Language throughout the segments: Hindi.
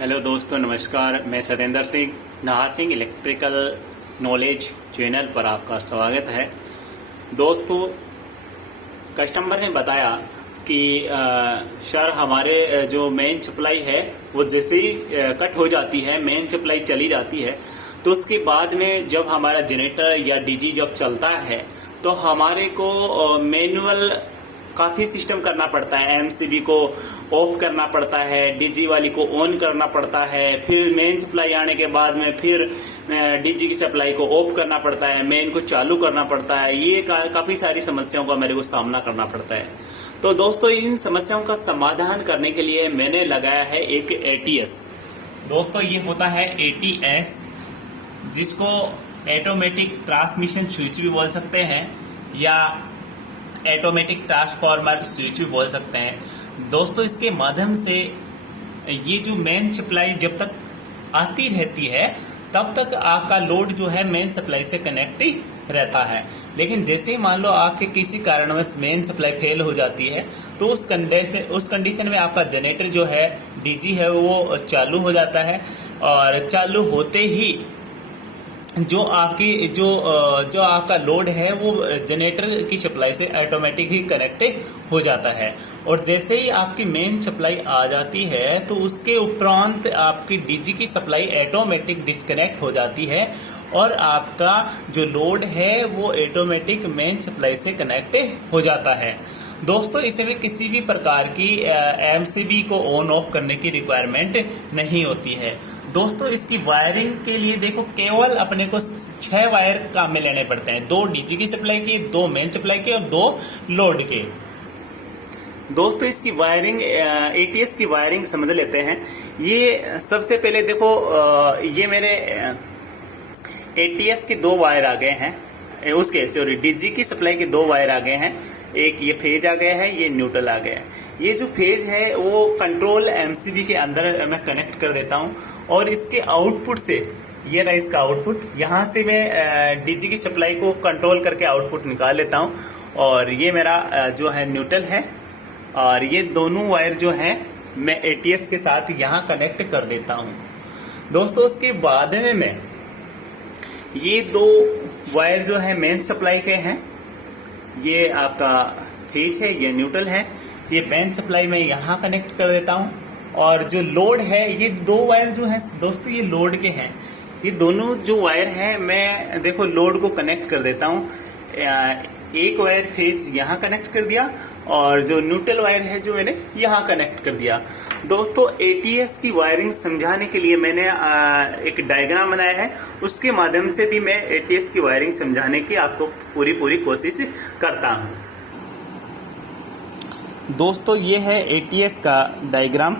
हेलो दोस्तों, नमस्कार। मैं Satendra Singh, Nahar Singh electrical knowledge channel पर आपका स्वागत है। दोस्तों, कस्टमर ने बताया कि सर हमारे जो मेन सप्लाई है वो जैसे ही कट हो जाती है, मेन सप्लाई चली जाती है, तो उसके बाद में जब हमारा जनरेटर या डीजी जब चलता है तो हमारे को मैनुअल काफी सिस्टम करना पड़ता है। एमसीबी को ऑफ करना पड़ता है, डीजी वाली को ऑन करना पड़ता है, फिर मेन सप्लाई आने के बाद में फिर डीजी की सप्लाई को ऑफ करना पड़ता है, मेन को चालू करना पड़ता है। ये काफी सारी समस्याओं का मेरे को सामना करना पड़ता है। तो दोस्तों, इन समस्याओं का समाधान करने के लिए मैंने लगाया है एक एटीएस। दोस्तों, ये होता है एटीएस, जिसको ऑटोमेटिक ट्रांसमिशन स्विच भी बोल सकते हैं या ऑटोमेटिक ट्रांसफार्मर स्विच भी बोल सकते हैं। दोस्तों, इसके माध्यम से ये जो मेन सप्लाई जब तक आती रहती है तब तक आपका लोड जो है मेन सप्लाई से कनेक्ट ही रहता है। लेकिन जैसे ही मान लो आपके किसी कारणवश मेन सप्लाई फेल हो जाती है तो उस कंडीशन में आपका जनरेटर जो है, डीजी है, वो चालू हो जाता है और चालू होते ही जो आपका लोड है वो जनरेटर की सप्लाई से ऑटोमेटिक ही कनेक्ट हो जाता है। और जैसे ही आपकी मेन सप्लाई आ जाती है तो उसके उपरांत आपकी डीजी की सप्लाई ऑटोमेटिक डिस्कनेक्ट हो जाती है और आपका जो लोड है वो ऑटोमेटिक मेन सप्लाई से कनेक्ट हो जाता है। दोस्तों, इसमें किसी भी प्रकार की एमसीबी को ऑन ऑफ करने की रिक्वायरमेंट नहीं होती है। दोस्तों, इसकी वायरिंग के लिए देखो केवल अपने को 6 वायर काम में लेने पड़ते हैं, 2 डीजी की सप्लाई के, 2 मेन सप्लाई के और 2 लोड के। दोस्तों, इसकी वायरिंग, एटीएस की वायरिंग समझ लेते हैं। ये सबसे पहले देखो, ये मेरे एटीएस के 2 वायर आ गए हैं, उसके सॉरी डीजी की सप्लाई के 2 वायर आ गए हैं। एक ये फेज आ गया है, ये न्यूट्रल आ गया है। ये जो फेज है वो कंट्रोल एमसीबी के अंदर मैं कनेक्ट कर देता हूं और इसके आउटपुट से, ये रहा इसका आउटपुट, यहां से मैं डीजी की सप्लाई को कंट्रोल करके आउटपुट निकाल लेता हूं और ये मेरा जो है न्यूट्रल है और ये दोनों वायर जो है मैं एटीएस के साथ यहां कनेक्ट कर देता हूं। दोस्तों, उसके बाद में मैं ये 2 वायर जो है मेन सप्लाई के हैं, ये आपका फेज है, ये न्यूट्रल है, ये मेन सप्लाई में यहां कनेक्ट कर देता हूं और जो लोड है, ये 2 वायर जो है दोस्तों ये लोड के हैं। ये दोनों जो वायर हैं मैं देखो लोड को कनेक्ट कर देता हूं। एक वायर फेज यहां कनेक्ट कर दिया और जो न्यूट्रल वायर है जो मैंने यहां कनेक्ट कर दिया। दोस्तों, एटीएस की वायरिंग समझाने के लिए मैंने एक डायग्राम बनाया है, उसके माध्यम से भी मैं एटीएस की वायरिंग समझाने की आपको पूरी कोशिश करता हूं। दोस्तों, ये है एटीएस का डायग्राम।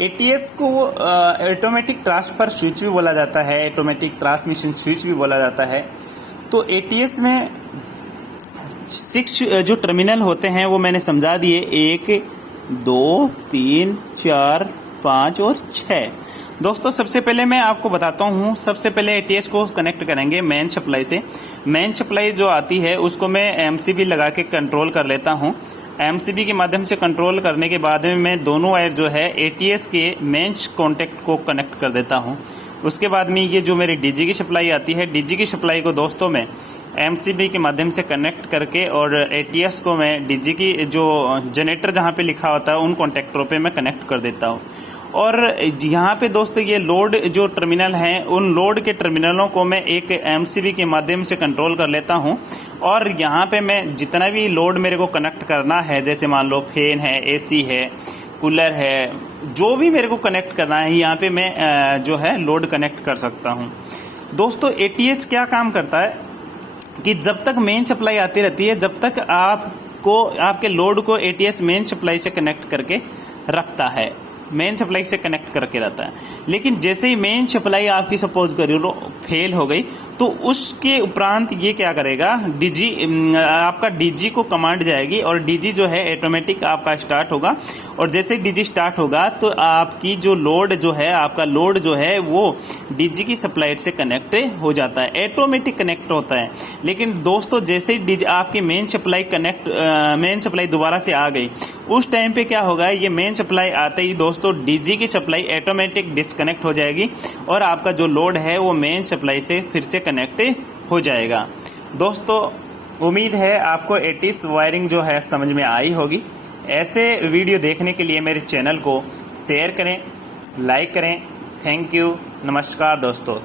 एटीएस को ऑटोमेटिक ट्रांसफर स्विच भी बोला जाता है, ऑटोमेटिक ट्रांसमिशन स्विच भी बोला जाता है। तो एटीएस में 6 जो टर्मिनल होते हैं वो मैंने समझा दिए, 1 2 3 4 5 और 6। दोस्तों, सबसे पहले मैं आपको बताता हूँ, सबसे पहले एटीएस को कनेक्ट करेंगे मेन सप्लाई से। मेन सप्लाई जो आती है उसको मैं एमसीबी लगा के कंट्रोल कर लेता हूँ। एमसीबी के माध्यम से कंट्रोल करने के बाद में मैं दोनों वायर जो है एटीएस के मेन कॉन्टेक्ट को कनेक्ट कर देता हूँ। उसके बाद में ये जो मेरी डीजी की सप्लाई आती है, डीजी की सप्लाई को दोस्तों मैं एमसीबी के माध्यम से कनेक्ट करके और एटीएस को मैं डीजी की जो जनरेटर जहाँ पे लिखा होता है उन कॉन्टेक्टरों पे मैं कनेक्ट कर देता हूँ। और यहाँ पे दोस्तों ये लोड जो टर्मिनल हैं, उन लोड के टर्मिनलों को मैं एक एमसीबी के माध्यम से कंट्रोल कर लेता हूँ और यहाँ पे मैं जितना भी लोड मेरे को कनेक्ट करना है, जैसे मान लो फैन है, एसी है, कूलर है, जो भी मेरे को कनेक्ट करना है यहाँ पे मैं जो है लोड कनेक्ट कर सकता हूँ। दोस्तों, एटीएस क्या काम करता है कि जब तक मेन सप्लाई आती रहती है, जब तक आपके लोड को एटीएस मेन सप्लाई से कनेक्ट करके रखता है, मेन सप्लाई से कनेक्ट करके रहता है। लेकिन जैसे ही मेन सप्लाई आपकी सपोज करो फेल हो गई तो उसके उपरांत ये क्या करेगा, डीजी आपका डीजी को कमांड जाएगी और डीजी जो है ऑटोमेटिक आपका स्टार्ट होगा और जैसे डीजी स्टार्ट होगा तो आपकी जो लोड जो है, आपका लोड जो है वो डीजी की सप्लाई से कनेक्ट हो जाता है, ऑटोमेटिक कनेक्ट होता है। लेकिन दोस्तों, जैसे ही आपकी मेन सप्लाई दोबारा से आ गई, उस टाइम पे क्या होगा, ये मेन सप्लाई आते ही दोस्तों डीजी की सप्लाई ऑटोमेटिक डिस्कनेक्ट हो जाएगी और आपका जो लोड है वो मेन सप्लाई से फिर से कनेक्ट हो जाएगा। दोस्तों उम्मीद है आपको एटीज वायरिंग जो है समझ में आई होगी। ऐसे वीडियो देखने के लिए मेरे चैनल को शेयर करें, लाइक करें। थैंक यू, नमस्कार दोस्तों।